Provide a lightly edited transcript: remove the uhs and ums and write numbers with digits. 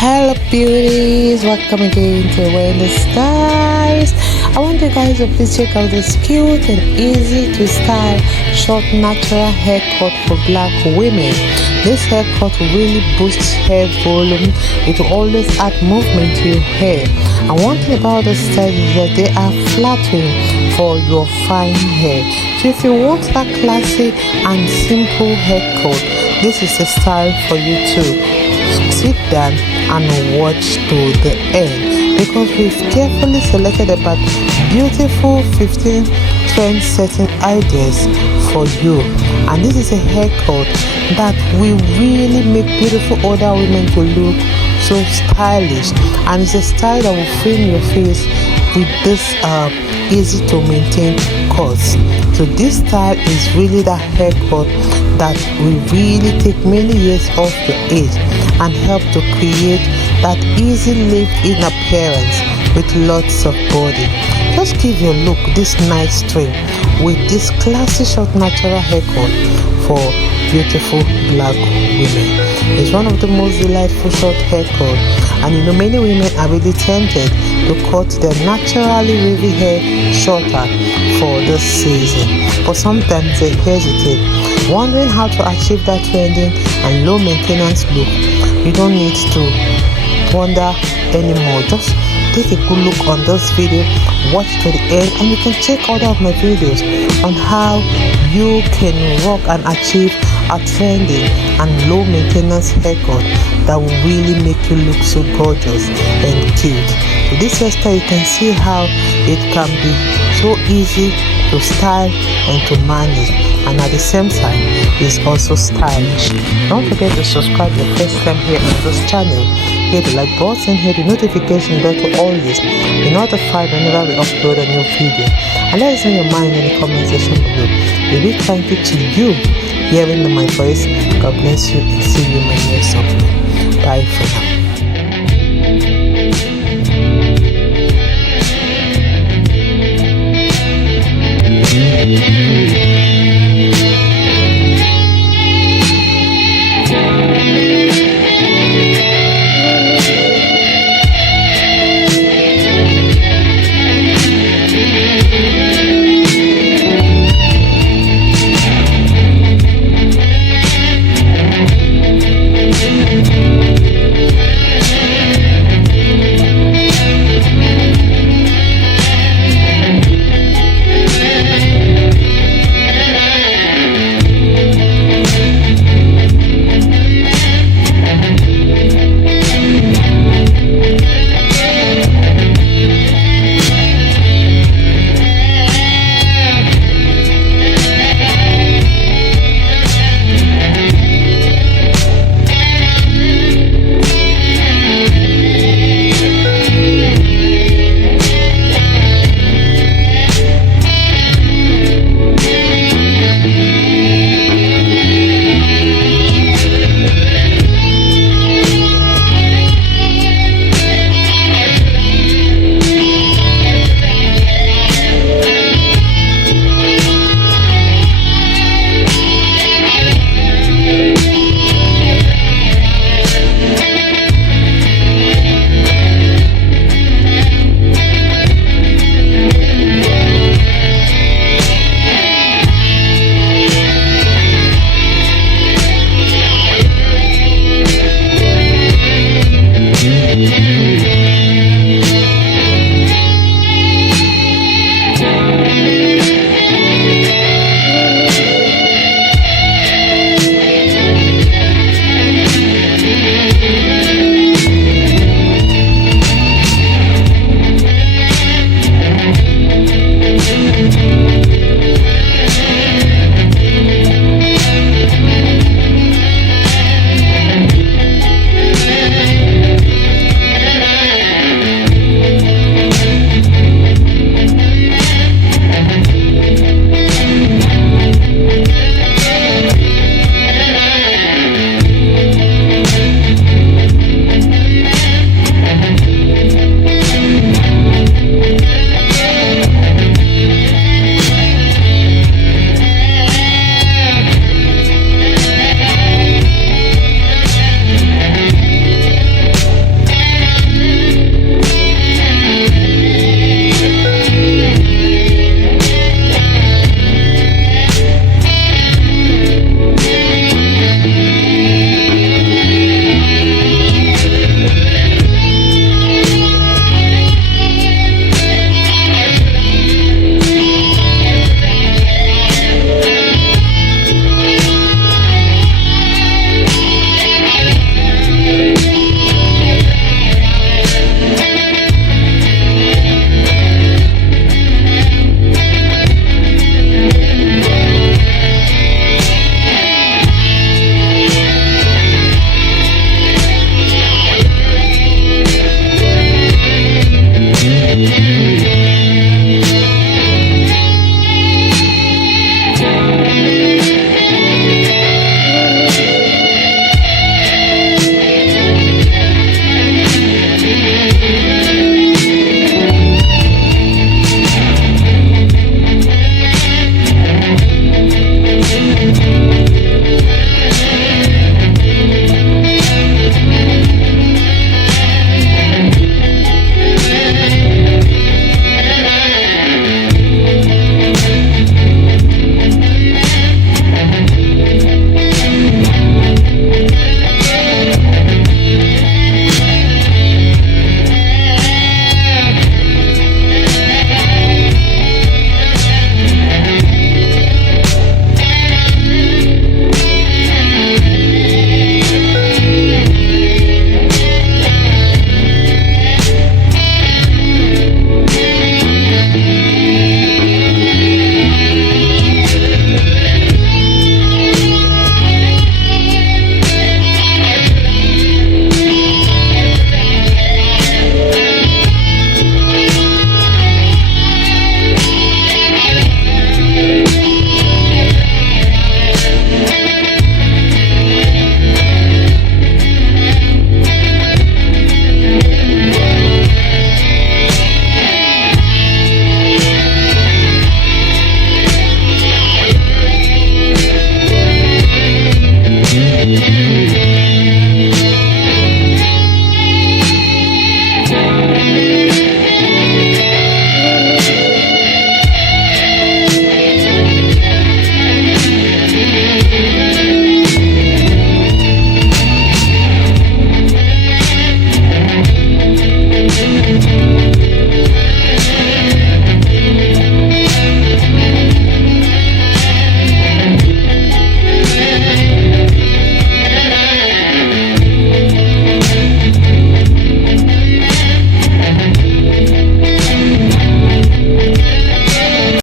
Hello beauties, welcome again to Wendy Styles. I want you guys to please check out this cute and easy to style short natural haircut for black women. This haircut will really boost hair volume. It will always add movement to your hair. And one thing about this style is that they are flattering for your fine hair. So if you want that classy and simple haircut, this is a style for you too. Sit down and watch to the end, because we've carefully selected about beautiful 15 trend setting ideas for you, and this is a haircut that will really make beautiful older women to look so stylish, and it's a style that will frame your face with this easy to maintain cuts. So this style is really the haircut that will really take many years off your age and help to create that easy live-in appearance with lots of body. Just give your look this nice trim with this classy short natural haircut for beautiful black women. It's one of the most delightful short haircut, and many women are really tempted to cut their naturally wavy hair shorter for this season, but sometimes they hesitate, wondering how to achieve that trending and low maintenance look. You don't need to wonder anymore. Just take a good look on this video, watch to the end, and you can check all of my videos on how you can rock and achieve a trending and low maintenance haircut that will really make you look so gorgeous and cute. With this hairstyle, you can see how it can be so easy to style and to manage, and at the same time is also stylish. Don't forget to subscribe the first time here on this channel. Hit the like button, hit the notification bell to always be notified whenever we upload a new video, and let us know your mind in the comment section below. A big thank you to you hearing my voice. God bless you and see you in my next upload. Bye for now.